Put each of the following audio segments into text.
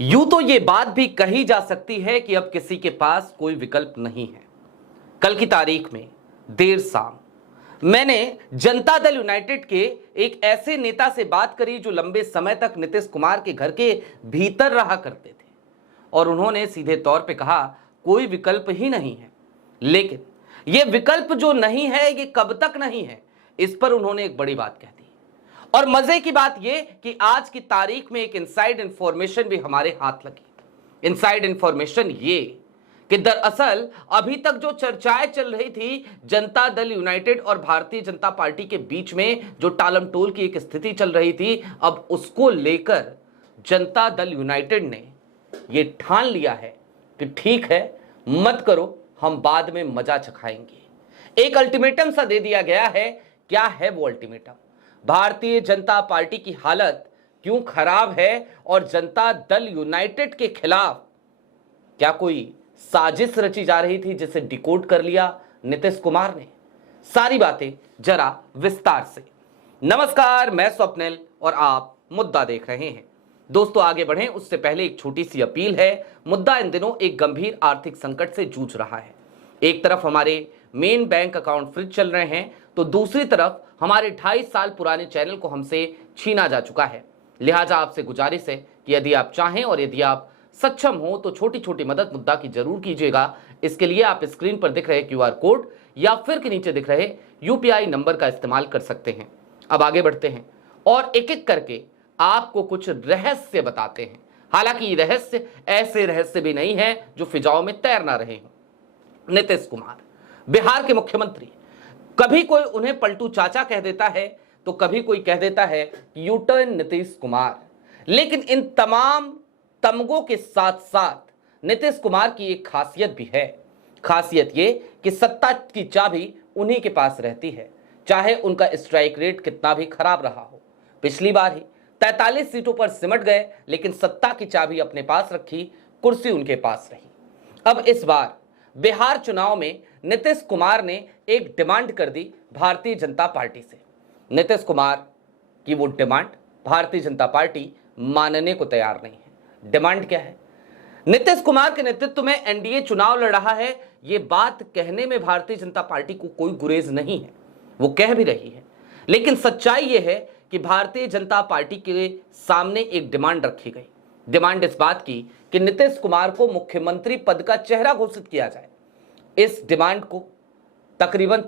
यूं तो ये बात भी कही जा सकती है कि अब किसी के पास कोई विकल्प नहीं है। कल की तारीख में देर शाम मैंने जनता दल यूनाइटेड के एक ऐसे नेता से बात करी जो लंबे समय तक नीतीश कुमार के घर के भीतर रहा करते थे और उन्होंने सीधे तौर पे कहा कोई विकल्प ही नहीं है। लेकिन यह विकल्प जो नहीं है ये कब तक नहीं है, इस पर उन्होंने एक बड़ी बात कह दी। और मजे की बात यह कि आज की तारीख में एक इनसाइड इंफॉर्मेशन भी हमारे हाथ लगी। इनसाइड इंफॉर्मेशन ये कि दरअसल अभी तक जो चर्चाएं चल रही थी जनता दल यूनाइटेड और भारतीय जनता पार्टी के बीच में, जो टालमटोल की एक स्थिति चल रही थी, अब उसको लेकर जनता दल यूनाइटेड ने यह ठान लिया है कि ठीक है, मत करो, हम बाद में मजा चखाएंगे। एक अल्टीमेटम सा दे दिया गया है। क्या है वो अल्टीमेटम? भारतीय जनता पार्टी की हालत क्यों खराब है और जनता दल यूनाइटेड के खिलाफ क्या कोई साजिश रची जा रही थी जिसे डिकोड कर लिया नीतीश कुमार ने? सारी बातें जरा विस्तार से। नमस्कार, मैं स्वप्निल और आप मुद्दा देख रहे हैं। दोस्तों, आगे बढ़ें उससे पहले एक छोटी सी अपील है। मुद्दा इन दिनों एक गंभीर आर्थिक संकट से जूझ रहा है। एक तरफ हमारे मेन बैंक अकाउंट फ्रीज चल रहे हैं, तो दूसरी तरफ हमारे 2.5 साल पुराने चैनल को हमसे छीना जा चुका है। लिहाजा आपसे गुजारिश है कि यदि आप चाहें और यदि आप सक्षम हो तो छोटी छोटी मदद मुद्दा की जरूर कीजिएगा। इसके लिए आप स्क्रीन पर दिख रहे QR कोड या फिर के नीचे दिख रहे UPI नंबर का इस्तेमाल कर सकते हैं। अब आगे बढ़ते हैं और एक एक करके आपको कुछ रहस्य बताते हैं। हालांकि रहस्य ऐसे रहस्य भी नहीं है जो फिजाओं में तैर ना रहे हों। नीतीश कुमार बिहार के मुख्यमंत्री, कभी कोई उन्हें पलटू चाचा कह देता है तो कभी कोई कह देता है यूटर्न नीतीश कुमार। लेकिन इन तमाम तमगों के साथ साथ नीतीश कुमार की एक खासियत भी है। खासियत ये कि सत्ता की चाबी उन्हीं के पास रहती है, चाहे उनका स्ट्राइक रेट कितना भी खराब रहा हो। पिछली बार ही 43 सीटों पर सिमट गए, लेकिन सत्ता की चाबी अपने पास रखी, कुर्सी उनके पास रही। अब इस बार बिहार चुनाव में नीतीश कुमार ने एक डिमांड कर दी भारतीय जनता पार्टी से। नीतीश कुमार की वो डिमांड भारतीय जनता पार्टी मानने को तैयार नहीं है। डिमांड क्या है? नीतीश कुमार के नेतृत्व में एनडीए चुनाव लड़ रहा है। ये बात कहने में भारतीय जनता पार्टी को कोई गुरेज नहीं है, वो कह भी रही है। लेकिन सच्चाई ये है कि भारतीय जनता पार्टी के सामने एक डिमांड रखी गई। डिमांड इस बात की कि नीतीश कुमार को मुख्यमंत्री पद का चेहरा घोषित किया जाए। इस डिमांड को तकरीबन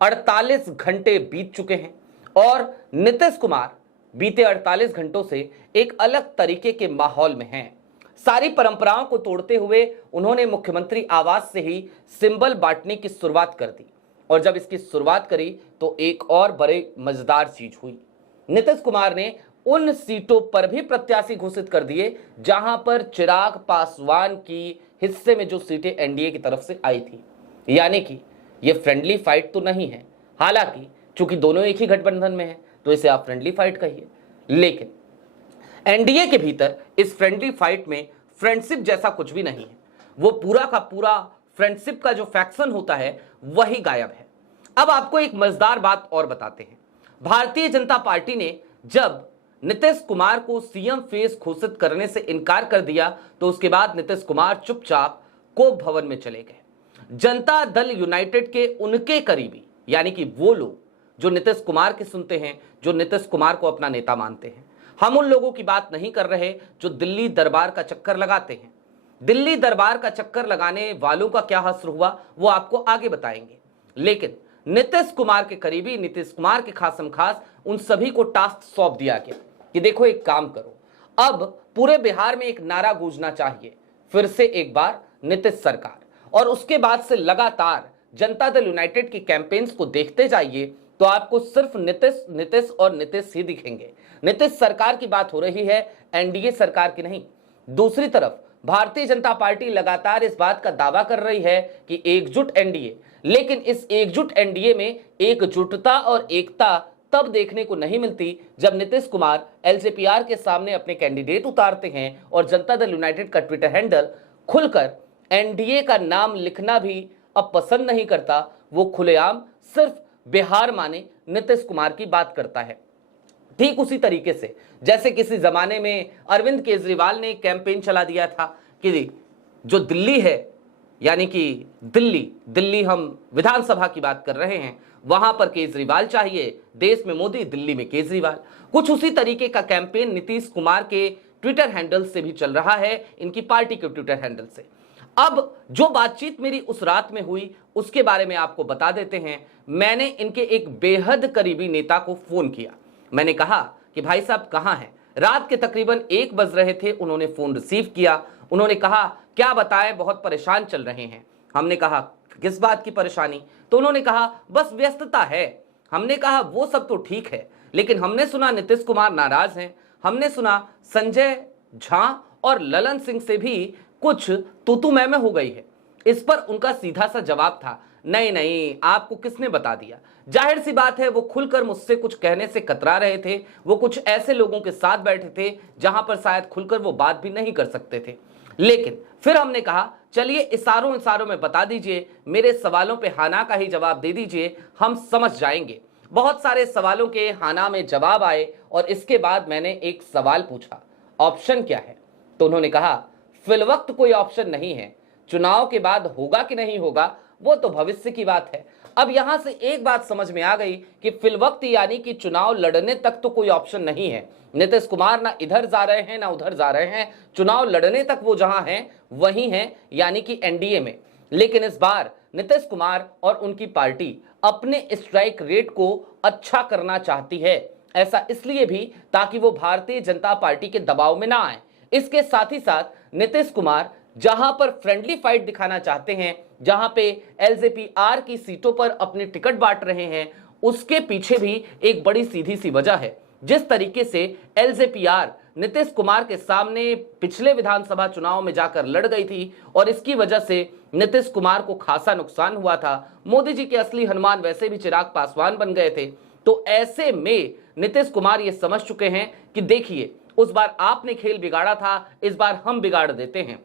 48 घंटे बीत चुके हैं और नीतीश कुमार बीते 48 घंटों से एक अलग तरीके के माहौल में हैं। सारी परंपराओं को तोड़ते हुए उन्होंने मुख्यमंत्री आवास से ही सिंबल बांटने की शुरुआत कर दी और जब इसकी शुरुआत करी तो एक और बड़े मजेदार चीज हुई। नीतीश कुमार ने उन सीटों पर भी प्रत्याशी घोषित कर दिए जहां पर चिराग पासवान की हिस्से में जो सीटें एनडीए की तरफ से आई थी। यानी कि ये फ्रेंडली फाइट तो नहीं है, हालांकि चूंकि दोनों एक ही गठबंधन में है तो इसे आप फ्रेंडली फाइट कहिए, लेकिन एनडीए के भीतर इस फ्रेंडली फाइट में फ्रेंडशिप जैसा कुछ भी नहीं है। वो पूरा का पूरा फ्रेंडशिप का जो फैक्शन होता है वही गायब है। अब आपको एक मजेदार बात और बताते हैं। भारतीय जनता पार्टी ने जब नीतीश कुमार को सीएम फेस घोषित करने से इनकार कर दिया तो उसके बाद नीतीश कुमार चुपचाप कोप भवन में चले गए। जनता दल यूनाइटेड के उनके करीबी, यानी कि वो लोग जो नीतीश कुमार के सुनते हैं, जो नीतीश कुमार को अपना नेता मानते हैं, हम उन लोगों की बात नहीं कर रहे जो दिल्ली दरबार का चक्कर लगाते हैं। दिल्ली दरबार का चक्कर लगाने वालों का क्या हश्र हुआ वो आपको आगे बताएंगे। लेकिन नीतीश कुमार के करीबी, नीतीश कुमार के खासम खास, उन सभी को टास्क सौंप दिया गया कि देखो एक काम करो, अब पूरे बिहार में एक नारा गूंजना चाहिए, फिर से एक बार नीतीश सरकार। और उसके बाद से लगातार जनता दल यूनाइटेड की कैंपेन्स को देखते जाइए तो आपको सिर्फ नीतीश नीतीश और नीतीश ही दिखेंगे। नीतीश सरकार की बात हो रही है, एनडीए सरकार की नहीं। दूसरी तरफ भारतीय जनता पार्टी लगातार इस बात का दावा कर रही है कि एकजुट एनडीए, लेकिन इस एकजुट एनडीए में एकजुटता और एकता तब देखने को नहीं मिलती जब नीतीश कुमार एलजेपीआर के सामने अपने कैंडिडेट उतारते हैं और जनता दल यूनाइटेड का ट्विटर हैंडल खुलकर एनडीए का नाम लिखना भी अब पसंद नहीं करता। वो खुलेआम सिर्फ बिहार माने नीतीश कुमार की बात करता है। ठीक उसी तरीके से जैसे किसी जमाने में अरविंद केजरीवाल ने कैंपेन चला दिया था कि जो दिल्ली है, यानी कि दिल्ली हम विधानसभा की बात कर रहे हैं, वहां पर केजरीवाल चाहिए, देश में मोदी, दिल्ली में केजरीवाल। कुछ उसी तरीके का कैंपेन नीतीश कुमार के ट्विटर हैंडल से भी चल रहा है, इनकी पार्टी के ट्विटर हैंडल से। अब जो बातचीत मेरी उस रात में हुई उसके बारे में आपको बता देते हैं। मैंने इनके एक बेहद करीबी नेता को फोन किया। मैंने कहा कि भाई साहब कहां हैं? रात के तकरीबन 1 बज रहे थे। उन्होंने फोन रिसीव किया। उन्होंने कहा क्या बताएं, बहुत परेशान चल रहे हैं। हमने कहा किस बात की परेशानी? तो उन्होंने कहा बस व्यस्तता है। हमने कहा वो सब तो ठीक है, लेकिन हमने सुना नीतीश कुमार नाराज हैं, हमने सुना संजय झा और ललन सिंह से भी कुछ तू मैं हो गई है। इस पर उनका सीधा सा जवाब था, नहीं नहीं, आपको किसने बता दिया? जाहिर सी बात है वो खुलकर मुझसे कुछ कहने से कतरा रहे थे। वो कुछ ऐसे लोगों के साथ बैठे थे जहां पर शायद खुलकर वो बात भी नहीं कर सकते थे। लेकिन फिर हमने कहा चलिए इशारों में बता दीजिए, मेरे सवालों पे हाना का ही जवाब दे दीजिए, हम समझ जाएंगे। बहुत सारे सवालों के हाना में जवाब आए और इसके बाद मैंने एक सवाल पूछा, ऑप्शन क्या है? तो उन्होंने कहा फिलवक्त कोई ऑप्शन नहीं है, चुनाव के बाद होगा कि नहीं होगा वो तो भविष्य की बात है। अब यहां से एक बात समझ में आ गई कि फिलवक्त यानी कि चुनाव लड़ने तक तो कोई ऑप्शन नहीं है। नीतीश कुमार ना इधर जा रहे हैं ना उधर जा रहे हैं, चुनाव लड़ने तक वो जहां हैं वहीं हैं, यानी कि एनडीए में। लेकिन इस बार नीतीश कुमार और उनकी पार्टी अपने स्ट्राइक रेट को अच्छा करना चाहती है। ऐसा इसलिए भी ताकि वो भारतीय जनता पार्टी के दबाव में ना आए। इसके साथ ही साथ नीतीश कुमार जहां पर फ्रेंडली फाइट दिखाना चाहते हैं, जहां पे एलजेपी-आर की सीटों पर अपने टिकट बांट रहे हैं, उसके पीछे भी एक बड़ी सीधी सी वजह है। जिस तरीके से एलजेपी-आर नीतीश कुमार के सामने पिछले विधानसभा चुनाव में जाकर लड़ गई थी और इसकी वजह से नीतीश कुमार को खासा नुकसान हुआ था। मोदी जी के असली हनुमान वैसे भी चिराग पासवान बन गए थे। तो ऐसे में नीतीश कुमार ये समझ चुके हैं कि देखिए उस बार आपने खेल बिगाड़ा था, इस बार हम बिगाड़ देते हैं,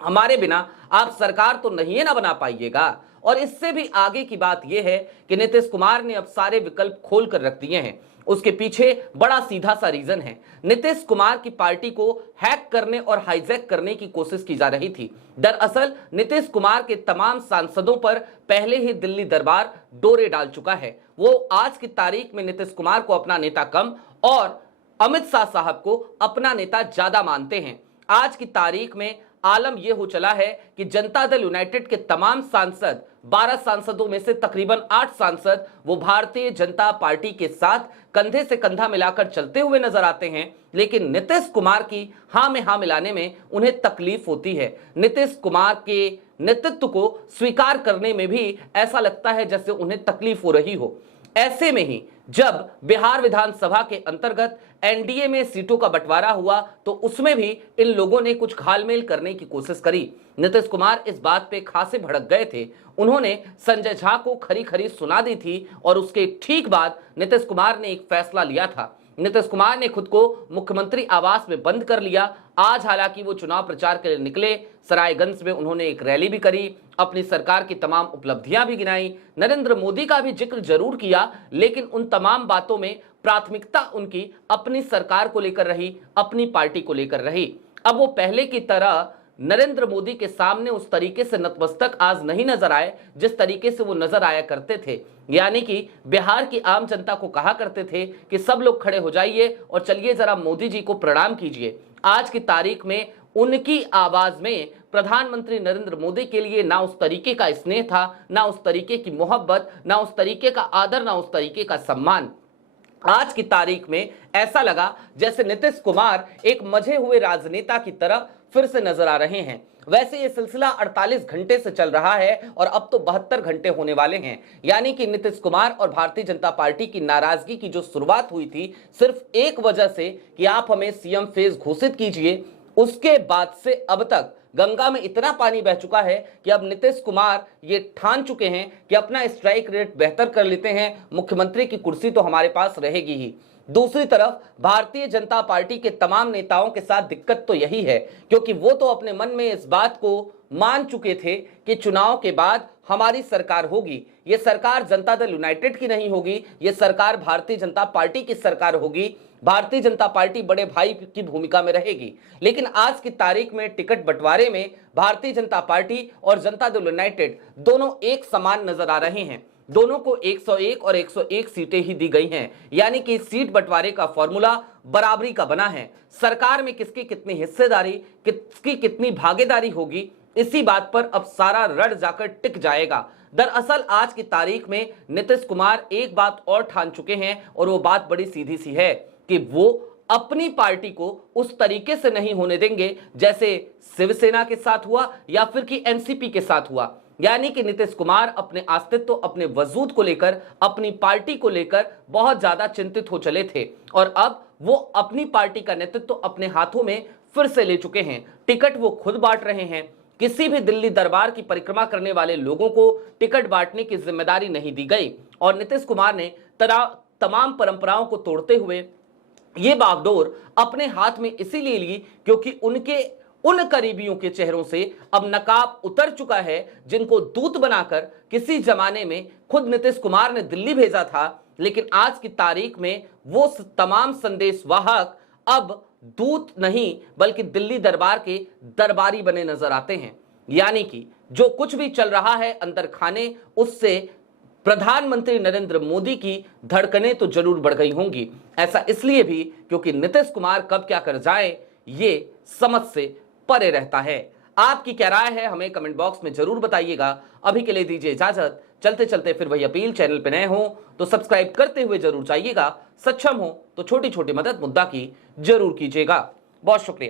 हमारे बिना आप सरकार तो नहीं है ना बना पाइएगा। और इससे भी आगे की बात यह है कि नीतीश कुमार ने अब सारे विकल्प खोल कर रख दिए हैं। उसके पीछे बड़ा सीधा सा रीजन है, नीतीश कुमार की पार्टी को हैक करने और हाईजैक करने की कोशिश की जा रही थी। दरअसल नीतीश कुमार के तमाम सांसदों पर पहले ही दिल्ली दरबार डोरे डाल चुका है। वो आज की तारीख में नीतीश कुमार को अपना नेता कम और अमित शाह साहब को अपना नेता ज्यादा मानते हैं। आज की तारीख में आलम यह हो चला है कि जनता दल यूनाइटेड के तमाम सांसद, 12 सांसदों में से तकरीबन 8 सांसद वो भारतीय जनता पार्टी के साथ कंधे से कंधा मिलाकर चलते हुए नजर आते हैं। लेकिन नीतीश कुमार की हां में हां मिलाने में उन्हें तकलीफ होती है। नीतीश कुमार के नेतृत्व को स्वीकार करने में भी ऐसा लगता है जैसे उन्हें तकलीफ हो रही हो। ऐसे में ही जब बिहार विधानसभा के अंतर्गत एनडीए में सीटों का बंटवारा हुआ तो उसमें भी इन लोगों ने कुछ घालमेल करने की कोशिश करी। नीतीश कुमार इस बात पे खासे भड़क गए थे। उन्होंने संजय झा को खरी खरी सुना दी थी और उसके ठीक बाद नीतीश कुमार ने एक फैसला लिया था। नीतीश कुमार ने खुद को मुख्यमंत्री आवास में बंद कर लिया। आज हालांकि वो चुनाव प्रचार के लिए निकले, सरायगंज में उन्होंने एक रैली भी करी, अपनी सरकार की तमाम उपलब्धियां भी गिनाई, नरेंद्र मोदी का भी जिक्र जरूर किया, लेकिन उन तमाम बातों में प्राथमिकता उनकी अपनी सरकार को लेकर रही, अपनी पार्टी को लेकर रही। अब वो पहले की तरह नरेंद्र मोदी के सामने उस तरीके से नतमस्तक आज नहीं नजर आए जिस तरीके से वो नजर आया करते थे। यानी कि बिहार की आम जनता को कहा करते थे कि सब लोग खड़े हो जाइए और चलिए जरा मोदी जी को प्रणाम कीजिए। आज की तारीख में उनकी आवाज में प्रधानमंत्री नरेंद्र मोदी के लिए ना उस तरीके का स्नेह था, ना उस तरीके की मोहब्बत, ना उस तरीके का आदर, ना उस तरीके का सम्मान। आज की तारीख में ऐसा लगा जैसे नीतीश कुमार एक मजे हुए राजनेता की तरह फिर से नजर आ रहे हैं। वैसे ये सिलसिला 48 घंटे से चल रहा है और अब तो 72 घंटे होने वाले हैं। यानी कि नीतीश कुमार और भारतीय जनता पार्टी की नाराजगी की जो शुरुआत हुई थी सिर्फ एक वजह से कि आप हमें सीएम फेज घोषित कीजिए, उसके बाद से अब तक गंगा में इतना पानी बह चुका है कि अब नीतीश कुमार ये ठान चुके हैं कि अपना स्ट्राइक रेट बेहतर कर लेते हैं, मुख्यमंत्री की कुर्सी तो हमारे पास रहेगी ही। दूसरी तरफ भारतीय जनता पार्टी के तमाम नेताओं के साथ दिक्कत तो यही है, क्योंकि वो तो अपने मन में इस बात को मान चुके थे कि चुनाव के बाद हमारी सरकार होगी, ये सरकार जनता दल यूनाइटेड की नहीं होगी, ये सरकार भारतीय जनता पार्टी की सरकार होगी। भारतीय जनता पार्टी बड़े भाई की भूमिका में रहेगी। लेकिन आज की तारीख में टिकट बंटवारे में भारतीय जनता पार्टी और जनता दल यूनाइटेड दोनों एक समान नजर आ रहे हैं। दोनों को 101 और 101 सीटें ही दी गई हैं, यानी कि सीट बंटवारे का फॉर्मूला बराबरी का बना है। सरकार में किसकी कितनी हिस्सेदारी, किसकी कितनी भागीदारी होगी, इसी बात पर अब सारा रड़ जाकर टिक जाएगा। दरअसल आज की तारीख में नीतीश कुमार एक बात और ठान चुके हैं, और वो बात बड़ी सीधी सी है कि वो अपनी पार्टी को उस तरीके से नहीं होने देंगे जैसे शिवसेना के साथ हुआ या फिर कि एनसीपी के साथ हुआ। यानी कि नीतीश कुमार अपने अस्तित्व, अपने वजूद को लेकर, अपनी पार्टी को लेकर बहुत ज्यादा चिंतित हो चले थे, और अब वो अपनी पार्टी का नेतृत्व अपने हाथों में फिर से ले चुके हैं। टिकट वो खुद बांट रहे हैं। किसी भी दिल्ली दरबार की परिक्रमा करने वाले लोगों को टिकट बांटने की जिम्मेदारी नहीं दी गई, और नीतीश कुमार ने तमाम परंपराओं को तोड़ते हुए ये बागडोर अपने हाथ में इसीलिए ली क्योंकि उनके उन करीबियों के चेहरों से अब नकाब उतर चुका है, जिनको दूत बनाकर किसी जमाने में खुद नीतीश कुमार ने दिल्ली भेजा था। लेकिन आज की तारीख में वो तमाम संदेशवाहक अब दूत नहीं बल्कि दिल्ली दरबार के दरबारी बने नजर आते हैं। यानी कि जो कुछ भी चल रहा है अंदर खाने, उससे प्रधानमंत्री नरेंद्र मोदी की धड़कनें तो जरूर बढ़ गई होंगी। ऐसा इसलिए भी क्योंकि नीतीश कुमार कब क्या कर जाए ये समझ से परे रहता है। आपकी क्या राय है हमें कमेंट बॉक्स में जरूर बताइएगा। अभी के लिए दीजिए इजाजत। चलते चलते फिर वही अपील, चैनल पे नए हो तो सब्सक्राइब करते हुए जरूर जाइएगा, सक्षम हो तो छोटी छोटी मदद मुद्दा की जरूर कीजिएगा। बहुत शुक्रिया।